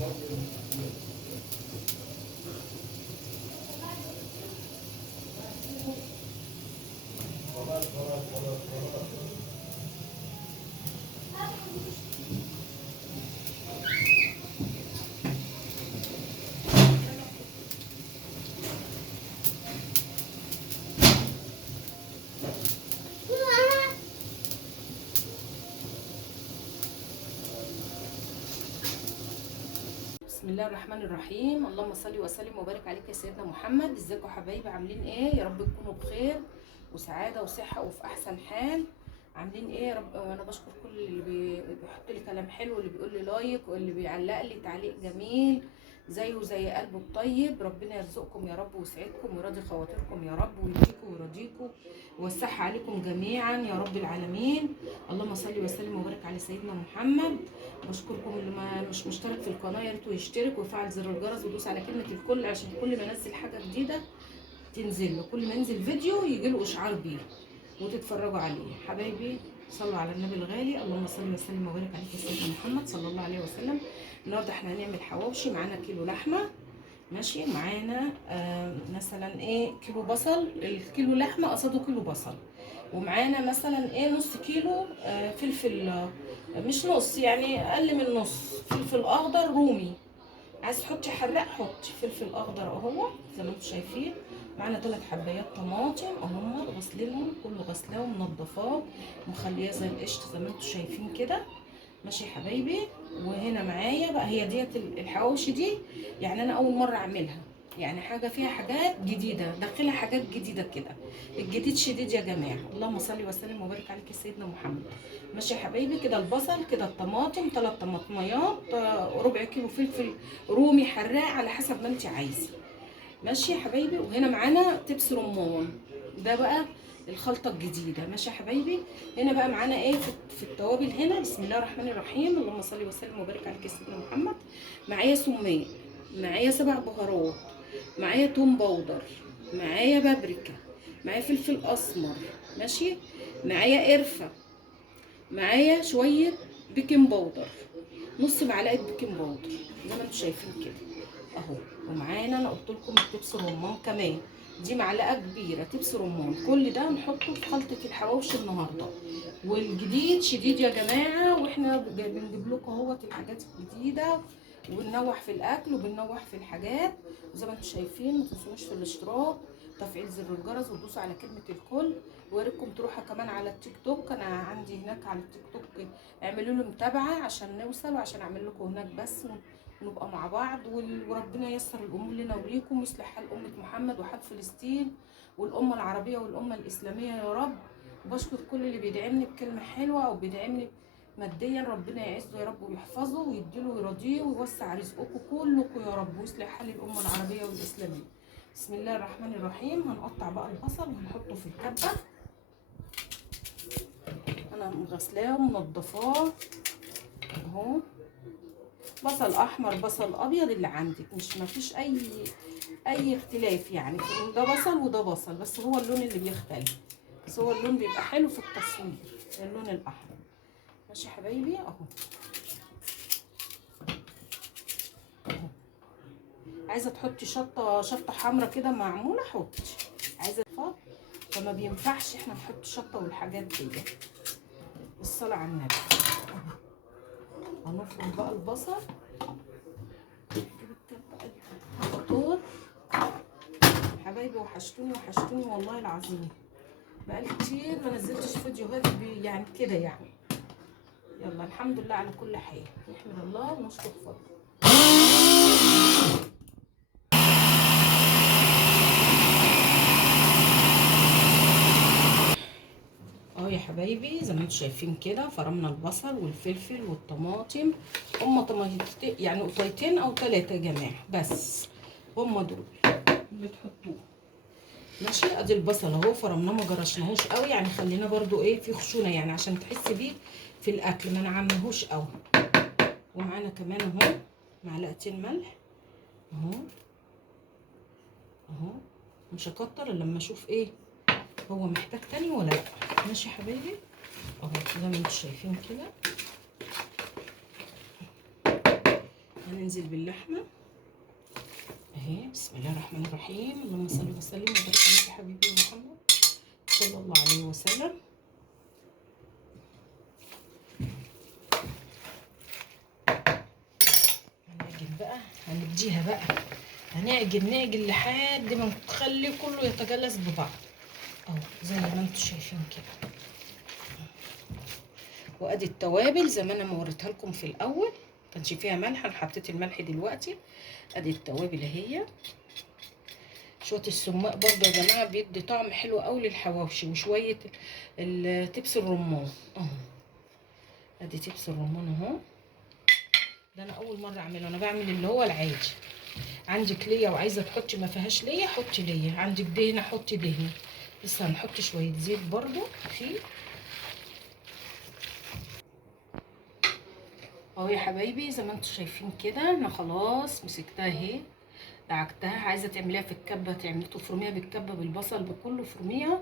بسم الله الرحمن الرحيم. اللهم صل وسلم وبارك عليك يا سيدنا محمد. ازيكم يا حبايبي؟ عاملين ايه؟ يا رب تكونوا بخير وسعاده وصحه وفي احسن حال. عاملين ايه يا رب؟ وانا بشكر كل اللي بيحط لي كلام حلو، واللي بيقول لي لايك، واللي بيعلق لي تعليق جميل زيه وزي قلبه الطيب. ربنا يرزقكم يا رب ويسعدكم ويراضي خواطركم يا رب، ويديكم ويرضيكم ويوسعها عليكم جميعا يا رب العالمين. اللهم صل وسلم وبارك على سيدنا محمد. بشكركم اللي ما مش مشترك في القناه يا ريت يشترك ويفعل زر الجرس ويدوس على كلمه الكل، عشان كل ما انزل حاجه جديده تنزل له، كل ما ينزل فيديو يجي له اشعار بيه وتتفرجوا عليه. حبايبي صلوا على النبي الغالي. اللهم صل وسلم وبارك عليك يا سيدنا محمد صلى الله عليه وسلم. النهارده احنا هنعمل حواوشي. معانا كيلو لحمه، ماشي. معانا مثلا ايه كيلو بصل، الكيلو لحمه قصاده كيلو بصل. ومعانا مثلا ايه نص كيلو فلفل، مش نص يعني اقل من نص، فلفل اخضر رومي. عايز تحطي حراق حطي فلفل اخضر اهو زي ما انتم شايفين. معانا 3 حبايات طماطم اهم غسلينهم، كله غسلاه ومنضفاه مخليه زي القشط زي ما انتم شايفين كده، ماشي يا حبايبي. وهنا معايا بقى هي ديت الحواوشي دي، يعني انا اول مره اعملها، يعني حاجه فيها حاجات جديده، داخلها حاجات جديده كده. الجديد شديد يا جماعه. اللهم صل وسلم وبارك عليك يا سيدنا محمد. ماشي يا حبايبي. كده البصل، كده الطماطم 3 طماطميات، ربع كيلو فلفل رومي حراق على حسب ما انت عايزه، ماشي يا حبايبي. وهنا معانا تبس رمان، ده بقى الخلطه الجديده، ماشي يا حبايبي. هنا بقى معانا ايه في التوابل هنا. بسم الله الرحمن الرحيم. اللهم صل وسلم وبارك على سيدنا محمد. معايا سماق، معايا 7 بهارات، معايا توم باودر، معايا بابريكا، معايا فلفل اسمر، ماشي، معايا قرفه، معايا شويه بيكنج باودر، نص معلقه بيكنج باودر زي ما انتم شايفين كده اهو. ومعانا انا قلت لكم الدبس الرمان كمان، دي معلقه كبيره دبس رمان. كل ده نحطه في خلطه الحواوشي النهارده. والجديد شديد يا جماعه، واحنا بنجيب لكم اهوت الحاجات الجديده، وبننوح في الاكل وبننوح في الحاجات زي ما انتم شايفين. ما تنسونوش في الاشتراك، تفعيل زر الجرس، وتدوسوا على كلمه الكل. وياريتكم تروحوا كمان على التيك توك، انا عندي هناك على التيك توك، اعملوا له متابعه عشان نوصل، وعشان اعمل لكم هناك بس ونبقى مع بعض. وربنا ييسر الامور لنا وليكم، ويصلح حال امه محمد وحال فلسطين والامه العربيه والامه الاسلاميه يا رب. وبشكر كل اللي بيدعمني بكلمه حلوه او بيدعمني ماديا، ربنا يعزه يا رب ويحفظه ويديله ويرضيه ويوسع رزقكم كلكم يا رب، ويصلح حال الامه العربيه والاسلاميه. بسم الله الرحمن الرحيم. هنقطع بقى البصل وهنحطه في الكبه. انا غسلاه ومنضفاه اهو. بصل احمر بصل ابيض اللي عندك، مش مفيش اي اختلاف يعني، ده بصل وده بصل، بس هو اللون اللي بيختلف، بس هو اللون بيبقى حلو في التصوير، اللون الاحمر، ماشي يا حبايبي اهو. اهو عايزه تحطي شطه حمرا كده معموله حطي، عايزه فما بينفعش احنا نحط شطه والحاجات دي. الصلاه على النبي. هنفرم بقى البصل. الفطور حبايبي، وحشتوني وحشتوني والله العظيم، بقالي كتير ما نزلتش فيديوهات يعني كده يعني. يلا الحمد لله على كل حال، نحمد الله ونشكر فضله. اهو يا حبايبي زي ما انتم شايفين كده، فرمنا البصل والفلفل والطماطم. هما طماطمتين يعني قطيتين او 3 يا جماعه، بس هما دول بتحطوه، ماشي. ادي البصل اهو فرمناه، ما جرشناهوش قوي يعني، خلينا برضو ايه في خشونه يعني عشان تحسي بيه في الاكل، ما نعملهوش قوي. ومعانا كمان اهو معلقتين ملح اهو اهو، مش هكتر الا لما اشوف ايه هو محتاج تاني ولا لا، ماشي يا حبايبي اهو زي ما انتم شايفين كده. هننزل باللحمه اهي. بسم الله الرحمن الرحيم. اللهم صل وسلم وبارك عليك يا حبيبي محمد صلى الله عليه وسلم. هنعجن بقى، هنديها بقى، نعجن لحد ما نخلي كله يتجلس ببعض اهو زي ما انتم شايفين كده. وادي التوابل زي ما انا ما وريتها لكم في الاول، كانش فيها ملح، انا حطيت الملح دلوقتي. ادي التوابل اهي. شويه السماق برضه يا جماعه بيدي طعم حلو قوي للحواوشي، وشويه تبس الرمان اهو. ادي تبس الرمان اهو، ده انا اول مره اعمله. انا بعمل اللي هو العادي. عندك ليا وعايزه تحطي ما فيهاش ليا حطي ليا، عندك دهنه حطي دهنه. لسه هنحط شويه زيت برضو فيه اهو يا حبايبي. زي ما انتم شايفين كده انا خلاص مسكتها اهي، دعكتها. عايزه تعمليها في الكبه تعملي، تفرميها بالكبه بالبصل بكله فرميها،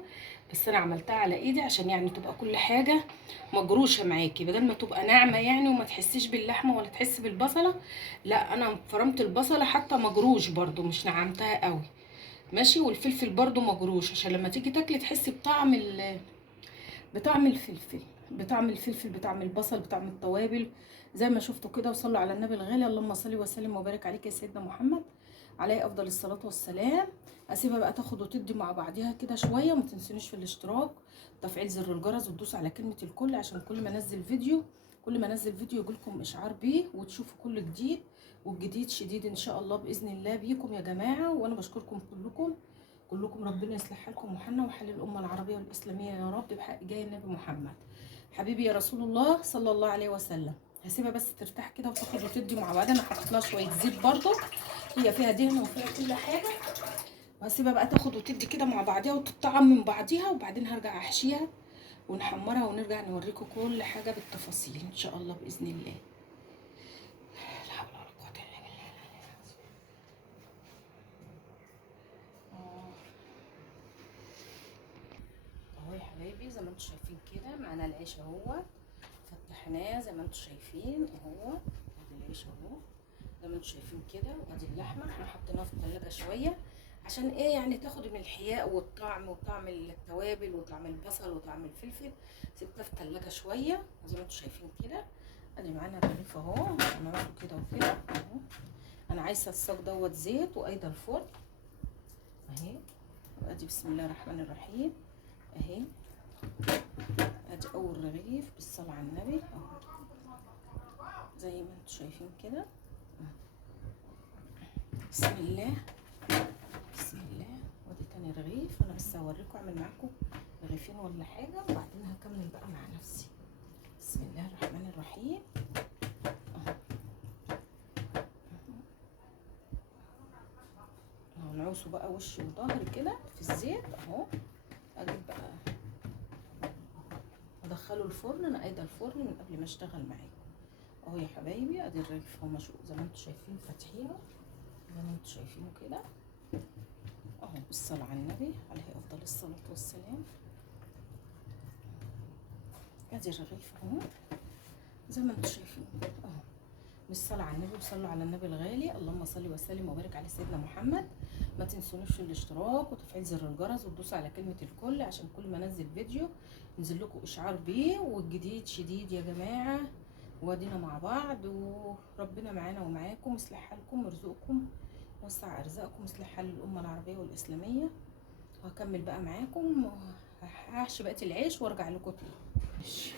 بس انا عملتها على ايدي عشان يعني تبقى كل حاجه مجروشه معاكي، بدل ما تبقى ناعمه يعني وما تحسيش باللحمه ولا تحسي بالبصله. لا انا فرمت البصله حتى مجروش برضو، مش نعمتها قوي ماشي. والفلفل برضو مجروش عشان لما تيجي تاكلي تحسي بطعم الفلفل، بطعم البصل، بطعم التوابل زي ما شفتوا كده. وصلوا على النبي الغالي، اللهم صل وسلم وبارك عليك يا سيدنا محمد عليه افضل الصلاه والسلام. اسيبها بقى تاخد وتدي مع بعضيها كده شويه. وما تنسونيش في الاشتراك وتفعيل زر الجرس وتدوسوا على كلمه الكل عشان كل ما انزل فيديو يجيلكم اشعار بيه وتشوفوا كل جديد. والجديد شديد ان شاء الله باذن الله بيكم يا جماعه. وانا بشكركم كلكم ربنا يصلح حالكم وحالنا وحال الامه العربيه والاسلاميه يا رب بحق جاي النبي محمد حبيبي يا رسول الله صلى الله عليه وسلم. هسيبها بس ترتاح كده وتاخد وتدي مع بعض. انا حطيت لها شويه زيت برضو، هي فيها دهن وفيها كل حاجه. وهسيبها بقى تاخد وتدي كده مع بعضيها وتطعم من بعضيها، وبعدين هرجع احشيها ونحمرها ونرجع نوريكم كل حاجه بالتفاصيل ان شاء الله باذن الله. لا حول ولا قوه الا بالله. اهو يا حبايبي زي ما انتم شايفين كده معانا العيش اهو، فتحناه زي ما انتم شايفين اهو. ادي العيش اهو زي ما انتم شايفين كده. وادي اللحمه احنا حطيناها في الثلاجه شويه عشان ايه يعني تاخد من الحياء والطعم وطعم التوابل وطعم البصل وطعم الفلفل. سبتها في الثلاجه شويه زي ما انتم شايفين كده. ادي معانا الرغيف اهو، هنعمله كده وكده اهو. انا عايزه الصاج دوت زيت وايضا الفرن اهي. وادي بسم الله الرحمن الرحيم اهي. ادي اول رغيف بالصلاه على النبي اهو زي ما انتم شايفين كده. بسم الله بسم الله. وادي تاني رغيف. انا بس هوريكم اعمل معاكم رغيفين ولا حاجه وبعدين هكمل بقى مع نفسي. بسم الله الرحمن الرحيم اهو. نعوصه بقى وش وظهر كده في الزيت اهو. اجيب بقى ادخله الفرن. انا قايده الفرن من قبل ما اشتغل معاكم اهو يا حبايبي. ادي الرغيف اهو مشقوق زي ما انتم شايفين، فاتحينه زي ما انتم شايفينه كده اهو بالصلاه على النبي عليه افضل الصلاه والسلام. ادي الرغيف اهو زي ما انتم شايفين اهو بالصلاه على النبي. وصلوا على النبي الغالي، اللهم صل وسلم وبارك على سيدنا محمد. ما تنسونيش في الاشتراك وتفعيل زر الجرس وتدوسوا على كلمه الكل عشان كل ما انزل فيديو ينزل لكم اشعار بيه. والجديد شديد يا جماعه. وادينا مع بعض وربنا معانا ومعاكم، يصلح حالكم ويرزقكم ويوسع ارزاقكم، يصلح حال الامه العربيه والاسلاميه. وهكمل بقى معاكم هحشي بقيه العيش وارجع لكم تاني ماشي.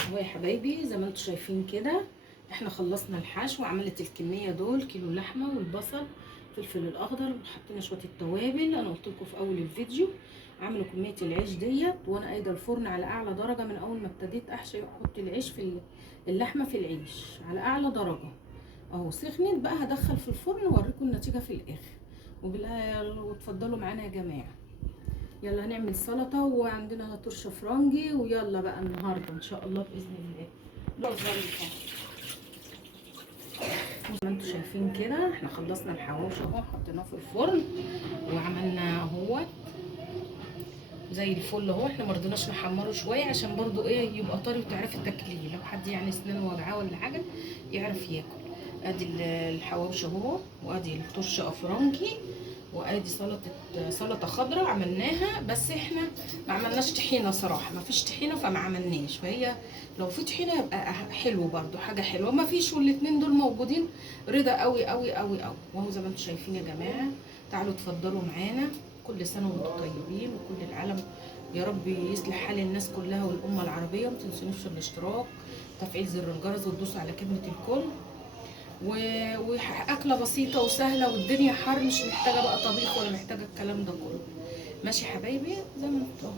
اهو يا حبايبي زي ما انتم شايفين كده احنا خلصنا الحشو وعملت الكميه دول كيلو لحمه والبصل الفلفل الاخضر وحطينا شويه التوابل. انا قلت لكم في اول الفيديو عملوا كميه العيش ديت. وانا قايده الفرن على اعلى درجه من اول ما ابتديت احشي. احط العيش في اللحمه في العيش على اعلى درجه اهو. سخنت بقى هدخل في الفرن واوريكم النتيجه في الاخر. وتفضلوا معانا يا جماعه. يلا هنعمل سلطه وعندنا طرش فرنجي. ويلا بقى النهارده ان شاء الله باذن الله ظريفه. زي ما انتم شايفين كده احنا خلصنا الحواوشي اهو، حطيناه في الفرن وعملنا اهوت زي الفل اهو. احنا مرضناش نحمره شويه عشان برضو ايه يبقى طري وتعرفي تاكليه، لو حد يعني اسنانه وجعاه ولا حاجه يعرف ياكل. ادي الحواوشي اهو، وادي الترش افرنجي، وادي سلطه خضراء عملناها، بس احنا ما عملناش طحينه صراحه، ما فيش طحينه فما عملناش. فهي لو في طحينه يبقى حلو برضو، حاجه حلوه. ما فيش، والاتنين دول موجودين رضا قوي قوي قوي قوي. وهو زي ما انتم شايفين يا جماعه، تعالوا اتفضلوا معانا. كل سنه وانتم طيبين، وكل العالم يا رب يصلح حال الناس كلها والامه العربيه. ما تنسونيش في الاشتراك، تفعيل زر الجرس، وتدوسوا على كلمه الكل. واكله بسيطه وسهله، والدنيا حر، مش محتاجه بقى طبيخ ولا محتاجه الكلام ده كله. ماشي حبايبي، زي ما انتم.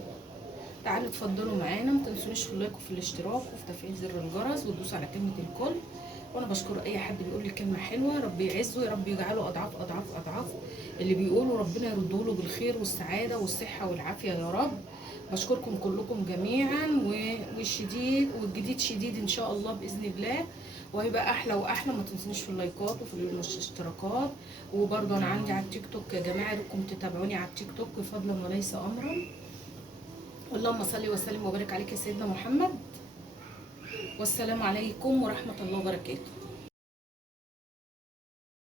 تعالوا اتفضلوا معانا. ما تنسونيش في اللايك وفي الاشتراك وفي تفعيل زر الجرس، وتدوسوا على كلمه الكل. وانا بشكر اي حد بيقول لي كلمه حلوه، ربي يعزه، يا رب يجعله اضعاف اضعاف اضعاف اللي بيقولوا، ربنا يرده له بالخير والسعاده والصحه والعافيه يا رب. بشكركم كلكم جميعا، والشديد والجديد شديد ان شاء الله باذن الله، وهيبقى احلى واحلى. ما تنسونيش في اللايكات وفي الاشتراكات. وبرضه انا عندي على التيك توك يا جماعه، لكم تتابعوني على التيك توك فضلا وليس امرا. اللهم صل وسلم وبارك عليك يا سيدنا محمد، والسلام عليكم ورحمه الله وبركاته.